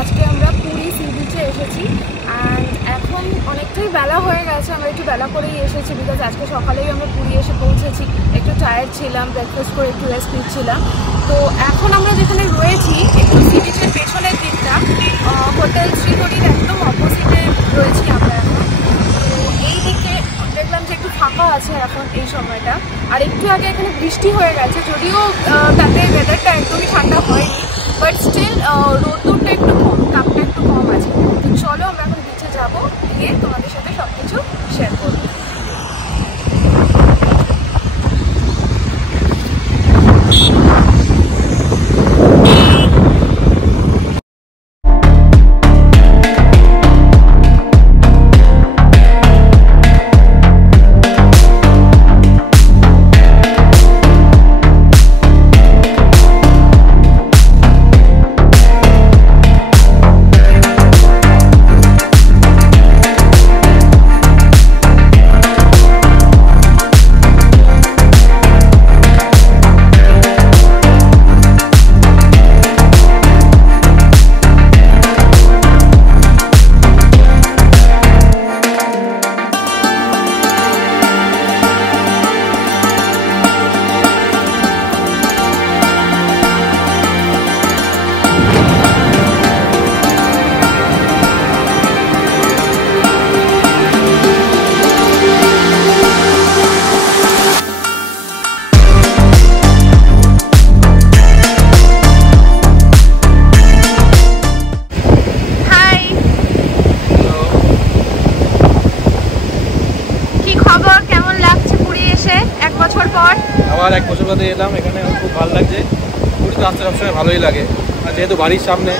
আজকে আমরা পুরী সি বিচে এসেছি অ্যান্ড এখন অনেকটাই বেলা হয়ে গেছে। আমরা একটু বেলা করেই এসেছি বিকজ আজকে সকালেই আমরা পুরী এসে পৌঁছেছি। একটু টায়ার্ড ছিলাম, ব্রেকফাস্ট করে একটু রেস্ট নিচ্ছিলাম। তো এখন আমরা যেখানে রয়েছি একটু সি বিচের পেছনের দিকটা, হোটেল শ্রীহরির একদম অপোজিটে রয়েছি আমরা এখন। তো এই দিকে দেখলাম যে একটু ফাঁকা আছে এখন এই সময়টা। আর একটু আগে এখানে বৃষ্টি হয়ে গেছে, যদিও তাতে ওয়েদারটা একদমই ঠান্ডা হয়নি, বাট স্টিল রোদ্দুরটা একটু কম, তাপটা একটু কম আছে। তো চলো আমরা এখন বিচে যাবো, গিয়ে তোমাদের সাথে সব কিছু শেয়ার করবো। আবার এক বছর বাদে এলাম এখানে, খুব ভালো লাগছে। পুরীতে আসতে সবসময় ভালোই লাগে, আর যেহেতু বাড়ির সামনে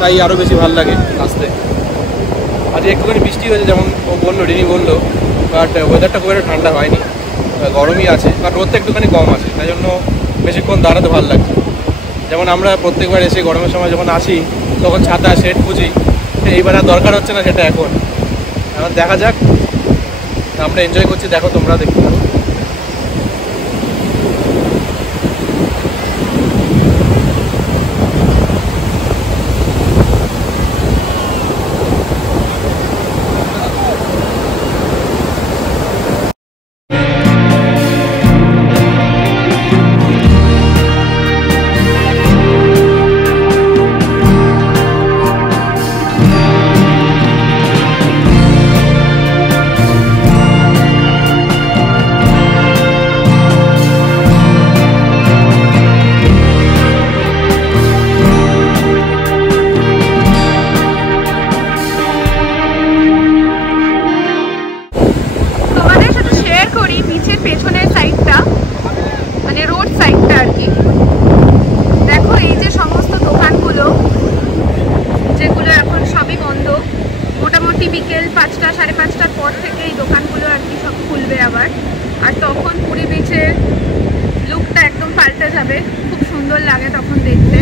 তাই আরও বেশি ভালো লাগে আসতে। আজ একটুখানি বৃষ্টি হয়েছে, যেমন ও বললো, রিনি বললো, বাট ওয়েদারটা খুব একটা ঠান্ডা হয়নি, গরমই আছে, বাট রোদটা একটুখানি কম আছে, তাই জন্য বেশিক্ষণ দাঁড়াতে ভালো লাগছে। যেমন আমরা প্রত্যেকবার এসে গরমের সময় যখন আসি তখন ছাতা শেড খুঁজি, এইবার আর দরকার হচ্ছে না সেটা এখন দেখা যাক। আমরা এনজয় করছি, দেখো তোমরা দেখতে পারো। পেছনের সাইডটা মানে রোড সাইডটা আর কি। দেখো এই যে সমস্ত দোকানগুলো, যেগুলো এখন সবই বন্ধ, মোটামুটি বিকেল 5টা 5:30টার পর থেকে এই দোকানগুলো আর কি সব খুলবে আবার। আর তখন পুরী বিচের লুকটা একদম পাল্টে যাবে, খুব সুন্দর লাগে তখন দেখতে।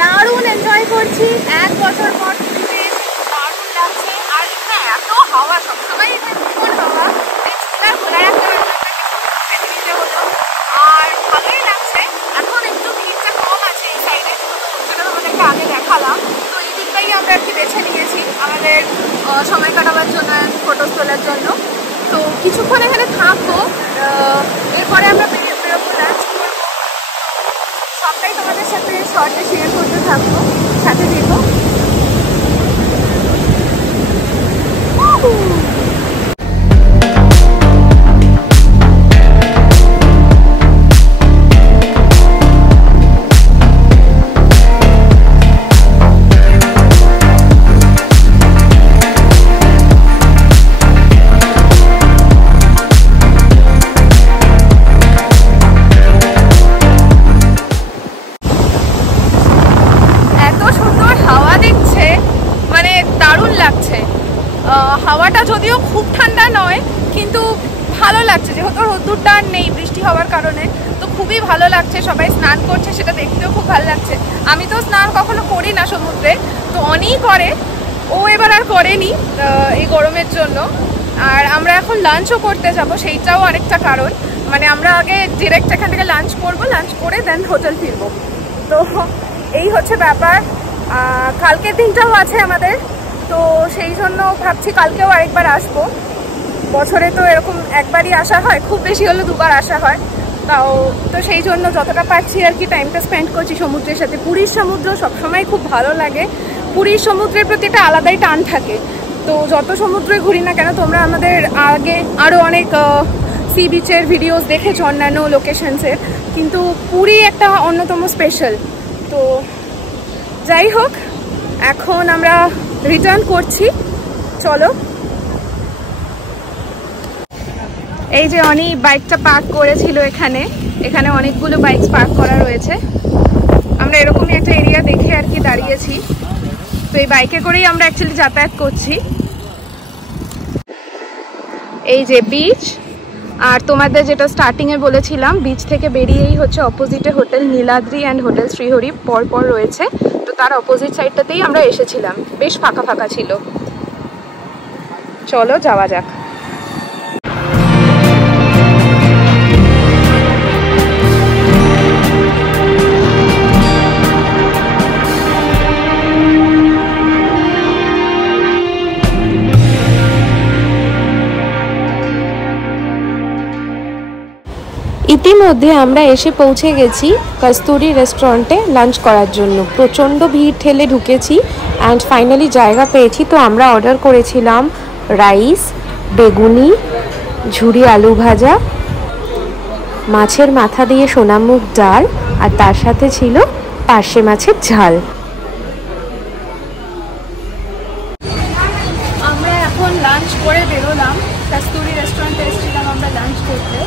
দারুণ এনজয় করছি, এক বছর পর দারুণ লাগছে। আর হ্যাঁ, এত হাওয়া, সবসময় এখানে ভীষণ হাওয়া, ঘোরা রাখতে পৃথিবীতে হলো। আর ভালোই লাগছে। এখন একটু ভিড়টা কম আছে এই সাইডে, সেটা তোমাদেরকে আগে দেখালাম। তো এই দিকটাই আমরা আর কি বেছে নিয়েছি আমাদের সময় কাটাবার জন্য, ফটোস তোলার জন্য। তো কিছুক্ষণ এখানে থাকবো, এরপরে আমরা বেরোবো, লাঞ্চ করবো। সবটাই তোমাদের সাথে শর্টে শেয়ার করতে থাকবো, সাথে দেখো। হাওয়াটা যদিও খুব ঠান্ডা নয়, কিন্তু ভালো লাগছে, যেহেতু রোদ্দুরটা নেই বৃষ্টি হওয়ার কারণে, তো খুবই ভালো লাগছে। সবাই স্নান করছে, সেটা দেখতেও খুব ভালো লাগছে। আমি তো স্নান কখনো করি না সমুদ্রে, তো অনেকেই করে, ও এবার আর করেনি এই গরমের জন্য। আর আমরা এখন লাঞ্চও করতে যাব, সেইটাও আরেকটা কারণ। মানে আমরা আগে ডিরেক্ট এখান থেকে লাঞ্চ করব, লাঞ্চ করে দেন হোটেল ফিরবো। তো এই হচ্ছে ব্যাপার। কালকের দিনটাও আছে আমাদের, তো সেই জন্য ভাবছি কালকেও আরেকবার আসবো। বছরে তো এরকম একবারই আসা হয়, খুব বেশি হলে দুবার আসা হয়। তাও তো সেই জন্য যতটা পারছি আর কি টাইমটা স্পেন্ড করছি সমুদ্রের সাথে। পুরীর সমুদ্র সবসময় খুব ভালো লাগে, পুরীর সমুদ্রের প্রতি একটা আলাদাই টান থাকে। তো যত সমুদ্রে ঘুরি না কেন, তোমরা আমাদের আগে আরও অনেক সি বিচের ভিডিওস দেখেছো অন্যান্য লোকেশনসের, কিন্তু পুরী একটা অন্যতম স্পেশাল। তো যাই হোক, এখন আমরা রিটার্ন করছি, চলো। এই যে অনি বাইকটা পার্ক করেছিল এখানে, এখানে অনেকগুলো বাইক পার্ক করা রয়েছে। আমরা এরকমই একটা এরিয়া দেখে আর কি দাঁড়িয়েছি। তো এই বাইকে করেই আমরা অ্যাকচুয়ালি যাতায়াত করছি। এই যে বিচ, আর তোমাদের যেটা স্টার্টিংয়ে বলেছিলাম, বিচ থেকে বেরিয়েই হচ্ছে অপোজিটে hotel Niladri and hotel Shrihari পরপর রয়েছে। তো তার অপোজিট সাইডটাতেই আমরা এসেছিলাম, বেশ ফাঁকা ফাঁকা ছিল। চলো যাওয়া যাক। ইতিমধ্যে আমরা এসে পৌঁছে গেছি কস্তুরী রেস্টুরেন্টে লাঞ্চ করার জন্য। প্রচণ্ড ভিড় ঠেলে ঢুকেছি অ্যান্ড ফাইনালি জায়গা পেয়েছি। তো আমরা অর্ডার করেছিলাম রাইস, বেগুনি, ঝুরি আলু ভাজা, মাছের মাথা দিয়ে সোনামুগ ডাল, আর তার সাথে ছিল পার্শে মাছের ঝাল। আমরা এখন লাঞ্চ করে বেরোলাম। কস্তুরী রেস্টুরেন্টে এসেছিলাম আমরা লাঞ্চ করতে।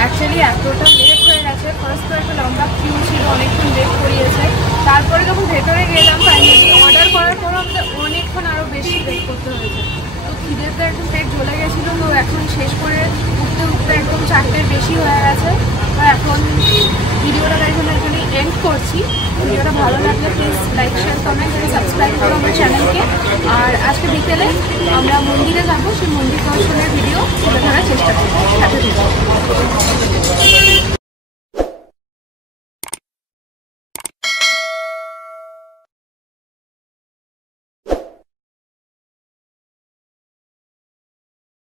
অ্যাকচুয়ালি এতটা লেট হয়ে গেছে, ফার্স্ট তো একটা লম্বা কিউ ছিল, অনেকক্ষণ লেট করিয়েছে। তারপরে যখন ভেতরে গেলাম ফাইনালি অর্ডার করার পরও আমাদের অনেকক্ষণ আরও বেশি ওয়েট করতে হয়েছে। তো খিদেতে একদম পেট জ্বলে গেছিলো। তো এখন শেষ করে উঠতে উঠতে একদম 4টের বেশি হয়ে গেছে। তো এখন ভিডিওটা তাই জন্য এখানে এন্ড করছি। ভিডিওটা ভালো লাগলে প্লিজ লাইক, শেয়ার, কমেন্ট এবং সাবস্ক্রাইব করো আমার চ্যানেলকে। আর আজকে বিকেলে আমরা মন্দিরে যাবো, সেই মন্দির দর্শনের ভিডিও তুলে ধরার চেষ্টা করবো। সাথে